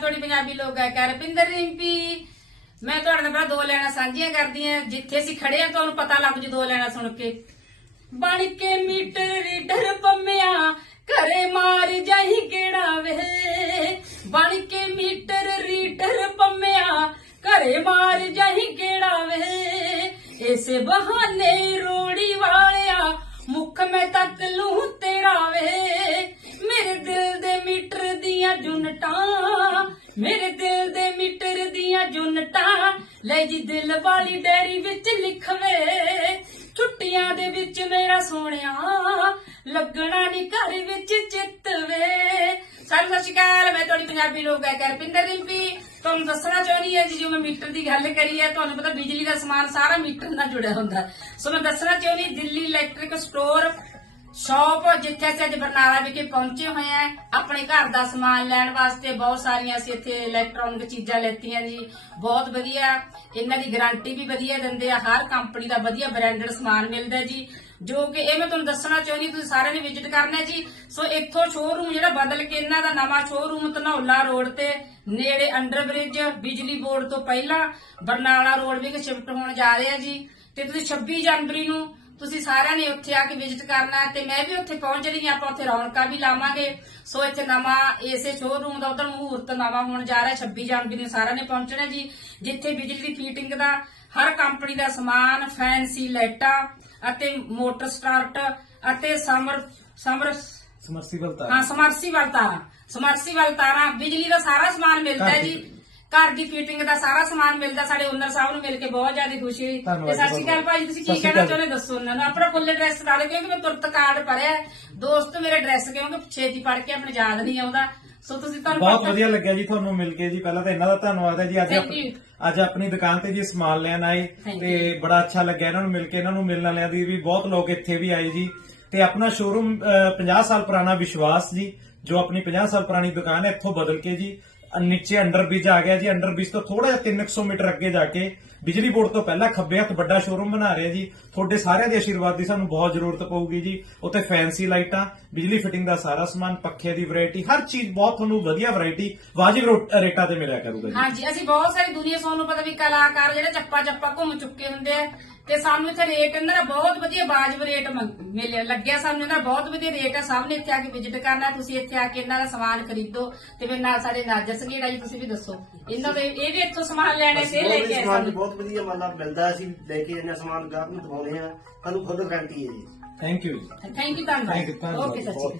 ਤੁਹਾਡੀ ਪੰਜਾਬੀ ਲੋਕ ਗਾਇਕਾ ਰਪਿੰਦਰ ਰਿੰਪੀ। ਮੈਂ ਤੁਹਾਡੇ ਨਾਲ ਪਹਿਲਾਂ ਦੋ ਲੈਣਾ ਸਾਂਝੀਆਂ ਕਰਦੀ ਹਾਂ ਜਿੱਥੇ ਅਸੀਂ ਖੜੇ ਆ, ਤੁਹਾਨੂੰ ਪਤਾ ਲੱਗ ਜੂ ਦੋ ਲੈਣਾ ਸੁਣ ਕੇ। ਬਣ ਕੇ ਮੀਟਰ ਰੀਡਰ ਪੰਮਿਆ, ਘਰੇ ਮਾਰ ਜਾਈ ਕਿਹੜਾ ਵੇ। ਬਣ ਕੇ ਮੀਟਰ ਰੀਡਰ ਪੰਮਿਆ, ਘਰੇ ਮਾਰ ਜਾਈ ਕਿਹੜਾ ਵੇ। ਇਸੇ ਬਹਾਨੇ ਰੋੜੀ ਵਾਲਿਆ, ਮੁੱਖ ਮੈਂ ਤੱਕ ਲੂੰ ਤੇਰਾ ਵੇ। ਮੇਰੇ ਦਿਲ ਦੇ ਮੀਟਰ ਦੀਆਂ ਜੁਨਟਾਂ ਮੇਰੇ ਦਿਲ ਦੇ ਮੀਟਰ ਦੀਆਂ ਜੁਨਟਾਂ, ਲੈ ਜੀ ਦਿਲ ਵਾਲੀ ਡੈਰੀ ਵਿੱਚ ਲਿਖਵੇ। ਛੁੱਟੀਆਂ ਦੇ ਵਿੱਚ ਮੇਰਾ ਸੋਹਣਿਆ, ਲੱਗਣਾ ਨਹੀਂ ਘਰ ਵਿੱਚ ਚਿੱਤ ਵੇ ਸਾਰਿਆਂ ਸਤਿ ਸ਼੍ਰੀ ਅਕਾਲ, ਮੈਂ ਤੁਹਾਡੀ ਪੰਜਾਬੀ ਲੋਕ ਗਾਇਕ ਰਪਿੰਦਰ ਰਿੰਪੀ। ਤੁਹਾਨੂੰ ਦੱਸਣਾ ਚਾਹੁੰਦੀ ਹਾਂ ਜੀ, ਜਿਵੇਂ ਮੈਂ ਮੀਟਰ ਦੀ ਗੱਲ ਕਰੀ ਹੈ, ਤੁਹਾਨੂੰ ਪਤਾ ਬਿਜਲੀ ਦਾ ਸਮਾਨ ਸਾਰਾ ਮੀਟਰ ਨਾਲ ਜੁੜਿਆ ਹੁੰਦਾ। ਸੋ ਮੈਂ ਦੱਸਣਾ ਚਾਹੁੰਦੀ ਦਿੱਲੀ ਇਲੈਕਟ੍ਰਿਕ ਸਟੋਰ ਸ਼ਾਪ ਜਿੱਥੇ ਅਸੀਂ ਅੱਜ ਬਰਨਾਲਾ ਵਿਖੇ ਪਹੁੰਚੇ ਹੋਏ ਆ ਆਪਣੇ ਘਰ ਦਾ ਸਮਾਨ ਲੈਣ ਵਾਸਤੇ ਬਹੁਤ ਸਾਰੀਆਂ ਅਸੀਂ ਇੱਥੇ ਇਲੈਕਟ੍ਰੋਨਿਕ ਚੀਜ਼ਾਂ ਲੈਤੀਆਂ ਜੀ, ਬਹੁਤ ਵਧੀਆ। ਇਹਨਾਂ ਦੀ ਗਾਰੰਟੀ ਵੀ ਵਧੀਆ ਦਿੰਦੇ ਆ, ਹਰ ਕੰਪਨੀ ਦਾ ਵਧੀਆ ਬ੍ਰਾਂਡਡ ਸਮਾਨ ਮਿਲਦਾ ਜੀ। ਜੋ ਕਿ ਇਹ ਮੈਂ ਤੁਹਾਨੂੰ ਦੱਸਣਾ ਚਾਹੁੰਦੀ ਤੁਸੀਂ ਸਾਰਿਆਂ ਨੇ ਵਿਜ਼ਿਟ ਕਰਨਾ ਜੀ। ਸੋ ਇੱਥੋਂ ਸ਼ੋਰੂਮ ਜਿਹੜਾ ਬਦਲ ਕੇ ਇਹਨਾਂ ਦਾ ਨਵਾਂ ਸ਼ੋਰੂਮ ਧਨੌਲਾ ਰੋਡ ਤੇ ਨੇੜੇ ਅੰਡਰ ਬ੍ਰਿਜ ਬਿਜਲੀ ਬੋਰਡ ਤੋਂ ਪਹਿਲਾਂ ਬਰਨਾਲਾ ਰੋਡ ਵਿਖੇ ਸ਼ਿਫਟ ਹੋਣ ਜਾ ਰਹੇ ਆ ਜੀ। ਤੇ ਤੁਸੀਂ 26 ਜਨਵਰੀ ਨੂੰ ਤੁਸੀਂ ਸਾਰਿਆਂ ਨੇ ਉੱਥੇ ਆ ਕੇ ਵਿਜ਼ਿਟ ਕਰਨਾ ਤੇ ਮੈਂ ਵੀ ਉੱਥੇ ਪਹੁੰਚ ਰਹੀ ਹਾਂ ਆਪਾਂ ਉੱਥੇ ਰੌਣਕਾਂ ਵੀ ਲਾਵਾਂਗੇ। ਸੋ ਇੱਥੇ ਨਵਾਂ ਇਸੇ ਸ਼ੋਰੂਮ ਦਾ ਉਧਰ ਮਹੂਰਤ ਨਵਾਂ ਹੋਣ ਜਾ ਰਿਹਾ 26 ਜਨਵਰੀ ਨੂੰ ਸਾਰਿਆਂ ਨੇ ਪਹੁੰਚਣਾ ਜੀ ਜਿੱਥੇ ਬਿਜਲੀ ਦੀ ਫੀਟਿੰਗ ਦਾ ਹਰ ਕੰਪਨੀ ਦਾ ਸਮਾਨ ਫੈਂਸੀ ਲਾਈਟਾਂ ਅਤੇ ਮੋਟਰ ਸਟਾਰਟ ਅਤੇ ਸਮਰ ਸਮਰ ਸਮਰਸੀਬਲ ਤਾਰ। ਹਾਂ ਸਮਰਸੀਬਲ ਤਾਰਾਂ। ਸਮਰਸੀਬਲ ਤਾਰਾਂ ਬਿਜਲੀ ਦਾ ਸਾਰਾ ਸਮਾਨ ਮਿਲਦਾ ਹੈ ਜੀ। ਘਰ ਦੀ ਫਿਟਿੰਗ ਦਾ ਸਾਰਾ ਸਮਾਨ ਮਿਲਦਾ ਸਾਡੇ ਓਨਰ ਸਾਹਿਬ ਨੂੰ ਮਿਲ ਕੇ ਬਹੁਤ ਜ਼ਿਆਦਾ ਖੁਸ਼ੀ ਹੋਈ। ਧੰਨਵਾਦ ਤੇ ਸਤਿ ਸ਼੍ਰੀ ਅਕਾਲ। ਭਾਜੀ ਤੁਸੀਂ ਸਤਿ ਕੀ ਸ਼੍ਰੀ ਕਹਿਣਾ ਅਕਾਲ। ਚਾਹੁੰਦੇ? ਦੱਸੋ ਉਹਨਾਂ ਨੂੰ। ਆਪਣਾ ਫੁੱਲ ਐਡਰੈਸ ਲਾ ਦਿਓ ਕਿਉਂਕਿ ਮੈਂ ਤੁਰਤ ਕਾਰਡ ਹੈ। ਦੋਸਤ ਮੇਰੇ ਐਡਰੈਸ ਕਿਉਂਕਿ ਛੇਤੀ ਪੜ ਕੇ ਆਪਣੇ ਯਾਦ ਨਹੀਂ ਆਉਂਦਾ। ਸੋ ਤੁਸੀਂ ਤੁਹਾਨੂੰ ਬਹੁਤ ਪਤਾ- ਵਧੀਆ ਲੱਗਿਆ ਜੀ ਤੁਹਾਨੂੰ ਮਿਲ ਕੇ ਜੀ। ਪਹਿਲਾਂ ਤਾਂ ਇਹਨਾਂ ਦਾ ਧੰਨਵਾਦ ਹੈ ਜੀ। ਅੱਜ Thank ਆਪ- you. ਅੱਜ ਆਪਣੀ ਦੁਕਾਨ ਤੇ ਜੀ ਸਮਾਨ ਲੈਣ ਆਏ Thank ਤੇ ਬੜਾ ਅੱਛਾ ਲੱਗਿਆ ਇਹਨਾਂ ਨੂੰ ਮਿਲ ਕੇ। ਇਹਨਾਂ ਨੂੰ ਮਿਲਣ ਵਾਲਿਆਂ ਦੀ ਵੀ ਬਹੁਤ ਲੋਕ ਇੱਥੇ ਵੀ ਆਏ ਜੀ। ਤੇ ਆਪਣਾ ਸ਼ੋਰੂਮ 50 ਸਾਲ ਪੁਰਾਣਾ ਵਿਸ਼ਵਾਸ ਜੀ ਜੋ ਆਪਣੀ 50 ਸਾਲ ਪੁਰਾਣੀ ਦੁਕਾਨ ਹੈ ਇੱਥੋਂ ਬਦਲ ਕੇ ਜੀ। ਨੀਚੇ ਅੰਡਰ ਬ੍ਰਿਜ ਆ ਗਿਆ ਜੀ। ਅੰਡਰ ਬ੍ਰਿਜ ਤੋਂ ਥੋੜਾ ਜਿਹਾ 300 ਮੀਟਰ ਅੱਗੇ ਜਾ ਕੇ ਬਿਜਲੀ ਬੋਰਡ ਤੋਂ ਪਹਿਲਾਂ ਖੱਬੇ ਹੱਥ ਵੱਡਾ ਸ਼ੋਰੂਮ ਬਣਾ ਰਿਹਾ ਜੀ। ਤੁਹਾਡੇ ਸਾਰਿਆਂ ਦੇ ਆਸ਼ੀਰਵਾਦ ਦੀ ਸਾਨੂੰ ਬਹੁਤ ਜ਼ਰੂਰਤ ਪਊਗੀ ਜੀ। ਉੱਥੇ ਫੈਂਸੀ ਲਾਈਟਾਂ, ਬਿਜਲੀ ਫਿਟਿੰਗ ਦਾ ਸਾਰਾ ਸਮਾਨ, ਪੱਖੇ ਦੀ ਵੈਰਾਈਟੀ ਹਰ ਚੀਜ਼ ਬਹੁਤ ਤੁਹਾਨੂੰ ਵਧੀਆ ਵੈਰਾਈਟੀ ਵਾਜਿਬ ਰੇਟਾਂ ਤੇ ਮਿਲਿਆ ਕਰੂਗਾ ਜੀ। ਹਾਂਜੀ, ਅਸੀਂ ਬਹੁਤ ਸਾਰੀ ਦੁਨੀਆ ਸਾਨੂੰ ਪਤਾ ਵੀ ਕਲਾਕਾਰ ਜਿਹੜੇ ਚੱਪਾ ਚੱਪਾ ਘੁੰਮ ਚੁੱਕੇ ਹੁੰਦੇ ਆ ਤੇ ਸਾਨੂੰ ਇੱਥੇ ਰੇਟ ਇਹਨਾਂ ਦਾ ਬਹੁਤ ਵਧੀਆ ਬਾਜਬ ਰੇਟ ਮਿਲਿਆ ਲੱਗਿਆ ਸਾਨੂੰ ਇਹਨਾਂ ਦਾ ਬਹੁਤ ਵਧੀਆ ਰੇਟ ਆ। ਸਭ ਨੇ ਇੱਥੇ ਆ ਕੇ ਵਿਜ਼ਿਟ ਕਰਨਾ ਤੁਸੀਂ ਇੱਥੇ ਆ ਕੇ ਇਹਨਾਂ ਦਾ ਸਮਾਨ ਖਰੀਦੋ ਤੇ ਫਿਰ ਨਾਲ ਸਾਡੇ ਨਾਜਰ ਸੰਗੇੜਾ ਜੀ ਤੁਸੀਂ ਵੀ ਦੱਸੋ। ਇਹਨਾਂ ਦੇ ਇਹ ਵੀ ਇੱਥੋਂ ਸਮਾਨ ਲੈਣੇ ਤੇ ਲੈ ਕੇ ਆਏ ਸਾਨੂੰ। ਬਹੁਤ ਵਧੀਆ ਮਤਲਬ ਮਿਲਦਾ ਹੈ। ਅਸੀਂ ਲੈ ਕੇ ਇਹਨਾਂ ਸਮਾਨ ਗਾਹਕ ਨੂੰ ਦਿਵਾਉਂਦੇ ਆ ਸਾਨੂੰ ਖੁਦ ਗਾਰੰਟੀ ਹੈ ਜੀ। ਥੈਂਕ ਯੂ ਜੀ। ਥੈਂਕ ਯੂ ਧੰਨਵਾਦ। ਓਕੇ ਸੱਚੀ